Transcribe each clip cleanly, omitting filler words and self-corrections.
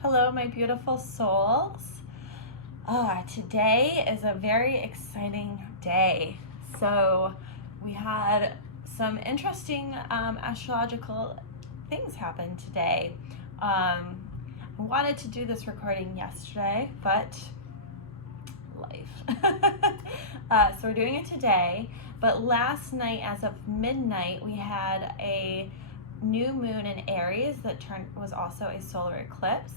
Hello, my beautiful souls. Today is a very exciting day. So we had some interesting astrological things happen today. I wanted to do this recording yesterday, but life. So we're doing it today. But last night, as of midnight, we had a new moon in Aries that was also a solar eclipse.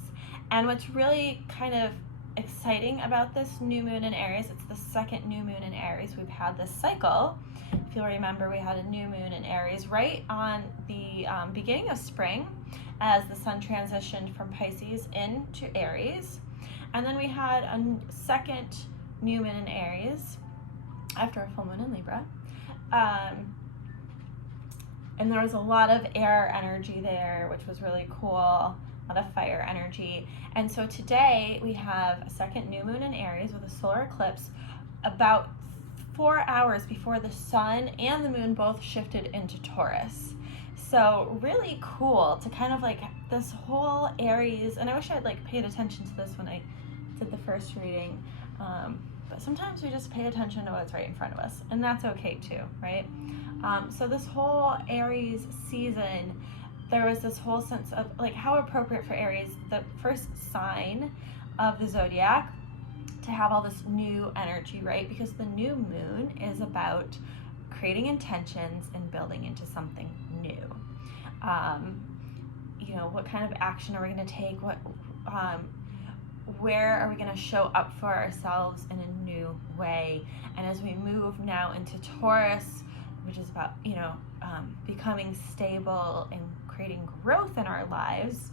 And what's really kind of exciting about this new moon in Aries, it's the second new moon in Aries we've had this cycle. If you'll remember, we had a new moon in Aries right on the beginning of spring as the sun transitioned from Pisces into Aries. And then we had a second new moon in Aries after a full moon in Libra. And there was a lot of air energy there, which was really cool, a lot of fire energy. And so today we have a second new moon in Aries with a solar eclipse about 4 hours before the sun and the moon both shifted into Taurus. So really cool to kind of like this whole Aries, and I wish I'd like paid attention to this when I did the first reading, but sometimes we just pay attention to what's right in front of us, and that's okay too, right? So this whole Aries season, there was this whole sense of like how appropriate for Aries, the first sign of the zodiac, to have all this new energy, right? Because the new moon is about creating intentions and building into something new. What kind of action are we going to take? Where are we going to show up for ourselves in a new way? And as we move now into Taurus, which is about becoming stable and creating growth in our lives,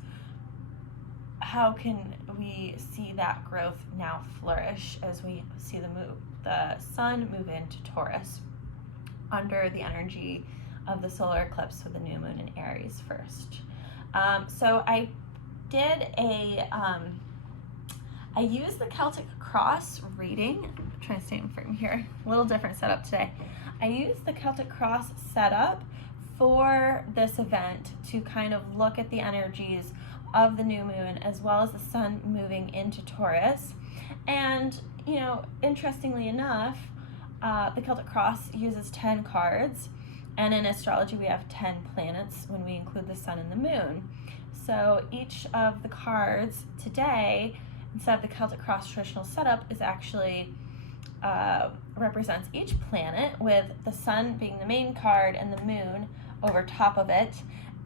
how can we see that growth now flourish as we see the sun move into Taurus under the energy of the solar eclipse with the new moon in Aries first. So I did I used the Celtic Cross reading. I'm trying to stay in frame here. A little different setup today. I used the Celtic Cross setup for this event to kind of look at the energies of the new moon as well as the sun moving into Taurus. And, interestingly enough, the Celtic Cross uses 10 cards. And in astrology, we have 10 planets when we include the sun and the moon. So each of the cards today, instead of the Celtic Cross traditional setup, is actually represents each planet, with the sun being the main card and the moon over top of it,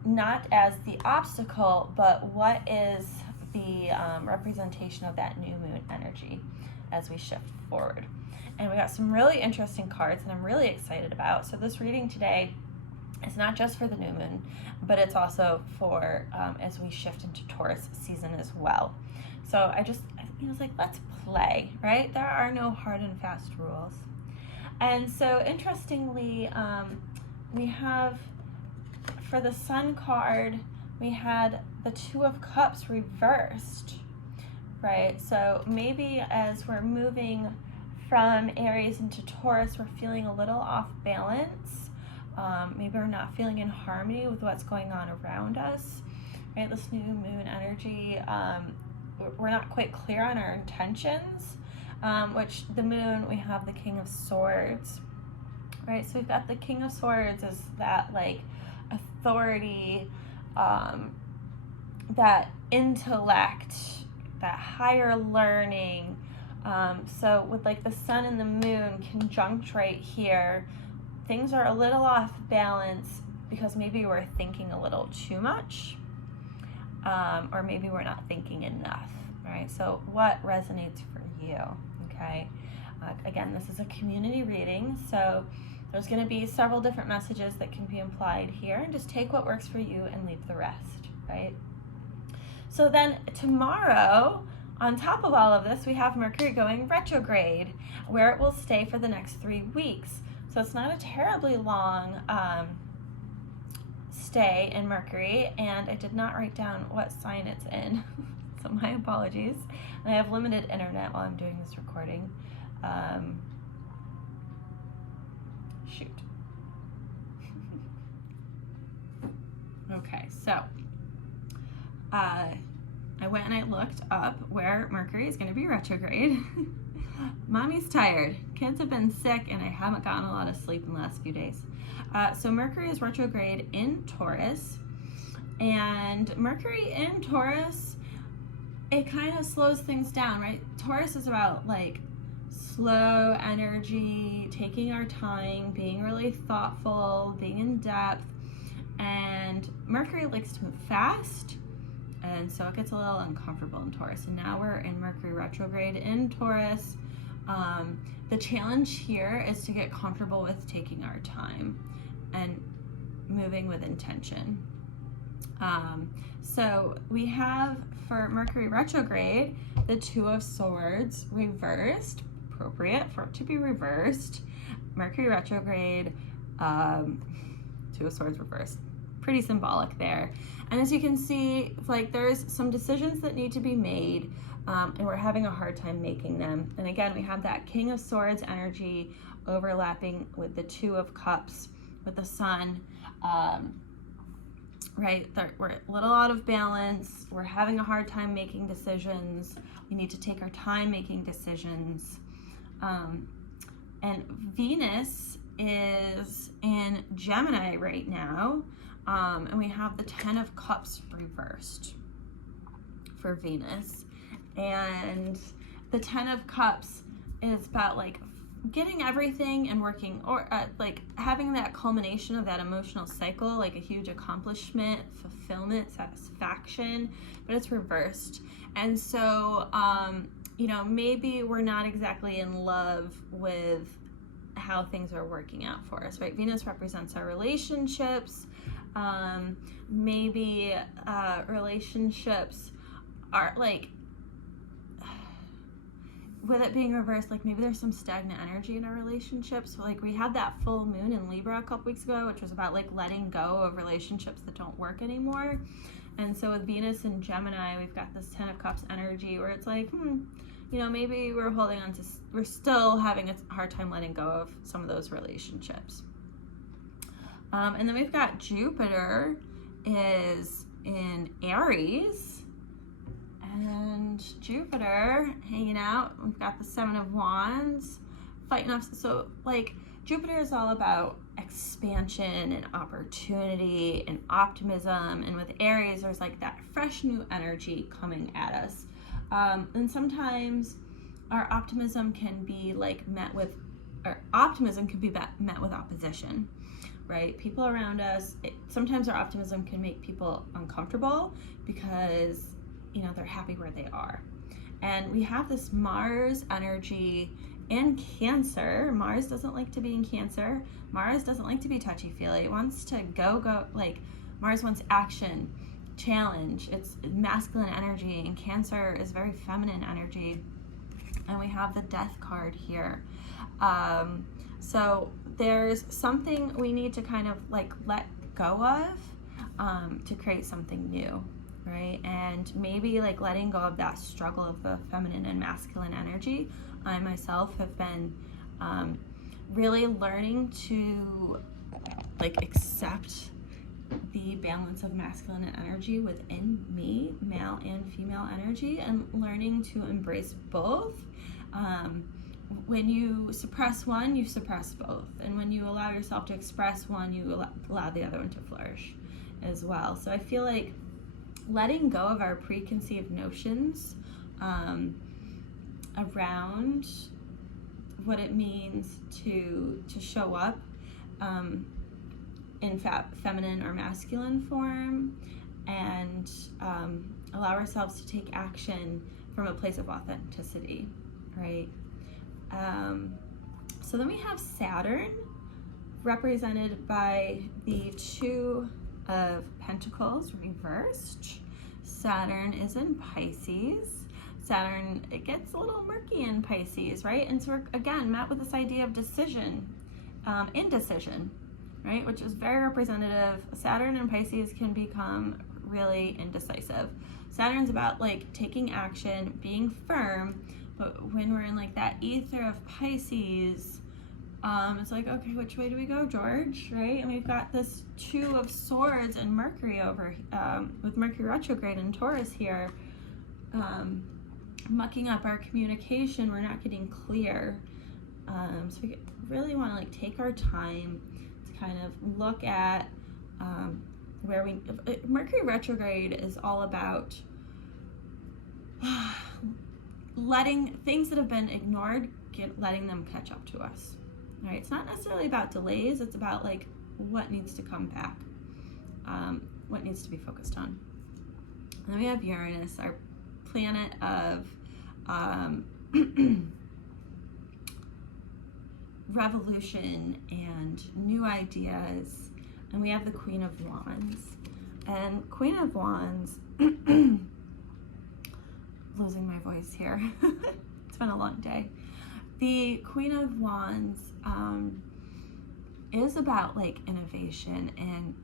not as the obstacle, but what is the representation of that new moon energy as we shift forward. And we got some really interesting cards that I'm really excited about. So this reading today is not just for the new moon, but it's also for as we shift into Taurus season as well. So I was like, let's play, right? There are no hard and fast rules. And so interestingly, we have, for the sun card, we had the Two of Cups reversed, right? So maybe as we're moving from Aries into Taurus, we're feeling a little off balance. Maybe we're not feeling in harmony with what's going on around us, right? This new moon energy, we're not quite clear on our intentions, which the moon, we have the King of Swords, right? So we've got the King of Swords as that like authority, that intellect, that higher learning. So with like the sun and the moon conjunct right here, things are a little off balance because maybe we're thinking a little too much, or maybe we're not thinking enough, right? So what resonates for you, okay? Again, this is a community reading, so there's going to be several different messages that can be implied here, and just take what works for you and leave the rest, right? So then tomorrow, on top of all of this, we have Mercury going retrograde, where it will stay for the next 3 weeks. So it's not a terribly long stay in Mercury, and I did not write down what sign it's in, so my apologies. And I have limited internet while I'm doing this recording. Shoot. Okay, so I went and I looked up where Mercury is going to be retrograde. Mommy's tired. Kids have been sick and I haven't gotten a lot of sleep in the last few days. So Mercury is retrograde in Taurus, and Mercury in Taurus, it kind of slows things down, right? Taurus is about like slow energy, taking our time, being really thoughtful, being in depth, and Mercury likes to move fast, and so it gets a little uncomfortable in Taurus. And now we're in Mercury retrograde in Taurus. The challenge here is to get comfortable with taking our time and moving with intention. So we have for Mercury retrograde, the Two of Swords reversed, appropriate for it to be reversed. Mercury retrograde, Two of Swords reversed. Pretty symbolic there. And as you can see, like there's some decisions that need to be made, and we're having a hard time making them. And again, we have that King of Swords energy overlapping with the Two of Cups with the Sun. Right, we're a little out of balance. We're having a hard time making decisions. We need to take our time making decisions. And Venus is in Gemini right now, and we have the Ten of Cups reversed for Venus. And the Ten of Cups is about like getting everything and working, or like having that culmination of that emotional cycle, like a huge accomplishment, fulfillment, satisfaction, but it's reversed. And so, you know, maybe we're not exactly in love with how things are working out for us, right? Venus represents our relationships. Maybe relationships are like, with it being reversed, like maybe there's some stagnant energy in our relationships. So like we had that full moon in Libra a couple weeks ago, which was about like letting go of relationships that don't work anymore. And so with Venus and Gemini, we've got this Ten of Cups energy where it's like, you know, maybe we're holding on to, we're still having a hard time letting go of some of those relationships. And then we've got Jupiter is in Aries, and Jupiter hanging out. We've got the Seven of Wands fighting off. So like Jupiter is all about expansion and opportunity and optimism, and with Aries there's like that fresh new energy coming at us, and sometimes our optimism can be like met with opposition, right? People around us, sometimes our optimism can make people uncomfortable because, you know, they're happy where they are. And we have this Mars energy in Cancer. Mars doesn't like to be in Cancer. Mars doesn't like to be touchy-feely. It wants to go, like Mars wants action, challenge. It's masculine energy, and Cancer is very feminine energy. And we have the Death card here. So there's something we need to kind of like let go of to create something new, right? And maybe like letting go of that struggle of the feminine and masculine energy. I myself have been really learning to like accept the balance of masculine energy within me, male and female energy, and learning to embrace both. When you suppress one, you suppress both. And when you allow yourself to express one, you allow the other one to flourish as well. So I feel like letting go of our preconceived notions around what it means to show up in feminine or masculine form, and allow ourselves to take action from a place of authenticity, right? So then we have Saturn represented by the Two of Pentacles reversed. Saturn is in Pisces. Saturn, it gets a little murky in Pisces, right? And so we're again met with this idea of decision, indecision, right? Which is very representative. Saturn and Pisces can become really indecisive. Saturn's about like taking action, being firm, but when we're in like that ether of Pisces, it's like, okay, which way do we go, George, right? And we've got this Two of Swords and Mercury over, with Mercury retrograde in Taurus here. mucking up our communication, we're not getting clear. So we really want to like take our time to kind of look at where we, Mercury retrograde is all about letting things that have been ignored, letting them catch up to us. All right, it's not necessarily about delays, it's about like what needs to come back, what needs to be focused on. And then we have Uranus, our planet of revolution and new ideas. And we have the Queen of Wands. And Queen of Wands, losing my voice here. It's been a long day. The Queen of Wands is about like innovation and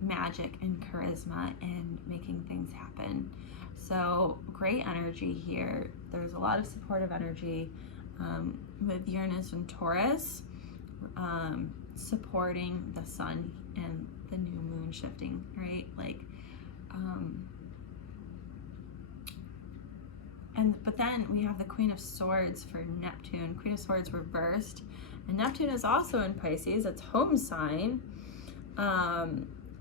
magic and charisma and making things happen. So great energy here. There's a lot of supportive energy with Uranus and Taurus supporting the sun and the new moon shifting, right? Like, but then we have the Queen of Swords for Neptune. Queen of Swords reversed, and Neptune is also in Pisces. It's home sign.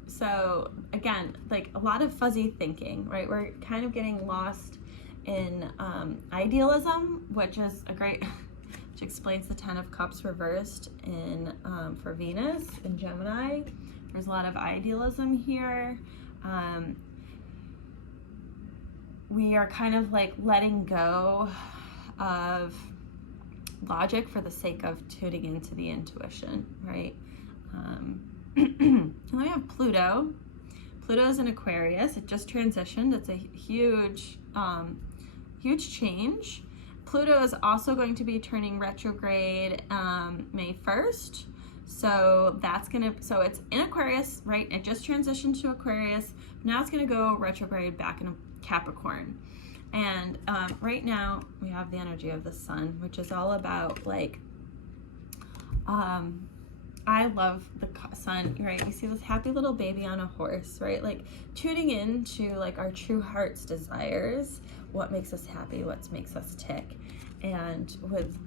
So again, like a lot of fuzzy thinking, right? We're kind of getting lost in idealism, which is a great, which explains the Ten of Cups reversed in for Venus in Gemini. There's a lot of idealism here. We are kind of like letting go of logic for the sake of tuning into the intuition, right? And then we have Pluto. Pluto is in Aquarius. It just transitioned. It's a huge, huge change. Pluto is also going to be turning retrograde May 1st. So that's so it's in Aquarius, right? It just transitioned to Aquarius. Now it's gonna go retrograde back in Capricorn. And right now we have the energy of the sun, which is all about like, I love the sun, right? We see this happy little baby on a horse, right? Like tuning into like our true heart's desires, what makes us happy, what makes us tick. And with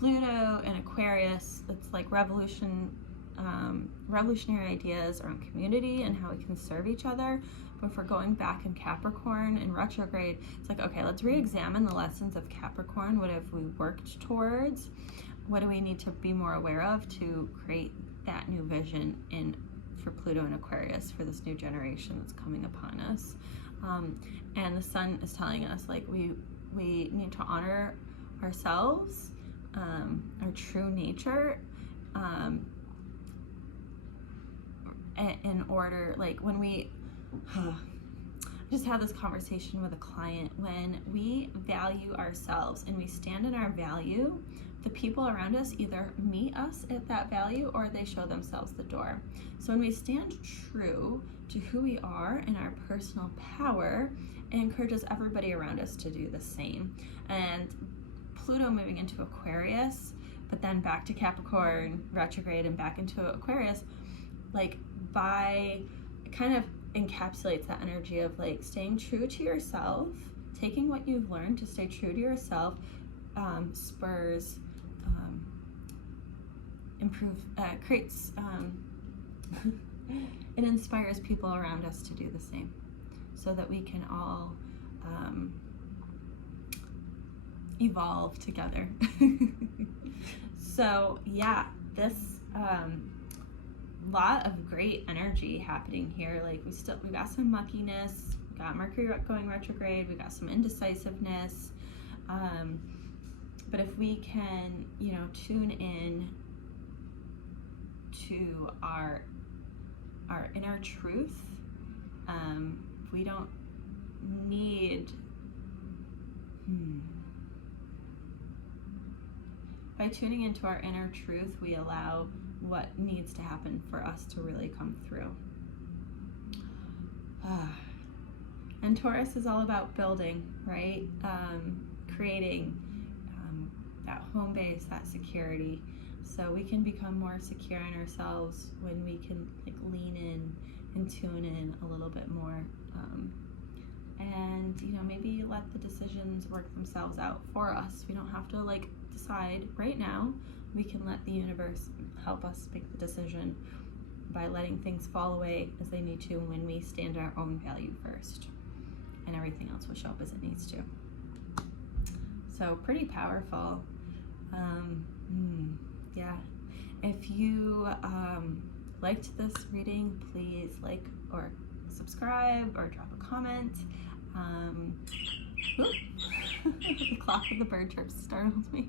Pluto and Aquarius, it's like revolutionary ideas around community and how we can serve each other. But if we're going back in Capricorn and retrograde, it's like, okay, let's re-examine the lessons of Capricorn. What have we worked towards? What do we need to be more aware of to create that new vision for Pluto and Aquarius for this new generation that's coming upon us? And the sun is telling us like we need to honor ourselves, our true nature, in order, like when we, I just had this conversation with a client. When we value ourselves and we stand in our value, the people around us either meet us at that value or they show themselves the door. So when we stand true to who we are and our personal power, it encourages everybody around us to do the same. And Pluto moving into Aquarius, but then back to Capricorn, retrograde, and back into Aquarius, like by kind of encapsulates that energy of like staying true to yourself, taking what you've learned to stay true to yourself, spurs, creates, it inspires people around us to do the same so that we can all evolve together. So yeah, this lot of great energy happening here. Like we got some muckiness, we got Mercury going retrograde, we got some indecisiveness, but if we can, tune in to our inner truth, we don't need by tuning into our inner truth, we allow what needs to happen for us to really come through. And Taurus is all about building, right? Creating that home base, that security. So we can become more secure in ourselves when we can like lean in and tune in a little bit more. And and maybe let the decisions work themselves out for us. We don't have to like decide right now. We can let the universe help us make the decision by letting things fall away as they need to when we stand our own value first, and everything else will show up as it needs to. So pretty powerful. Yeah, if you liked this reading, please like or subscribe or drop a comment. The clock of the bird chirps startled me.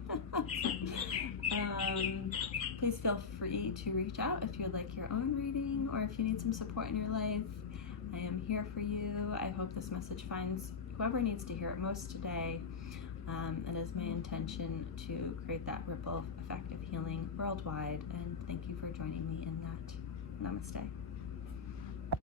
Please feel free to reach out if you'd like your own reading or if you need some support in your life. I am here for you. I hope this message finds whoever needs to hear it most today. It is my intention to create that ripple effect of healing worldwide, and thank you for joining me in that. Namaste.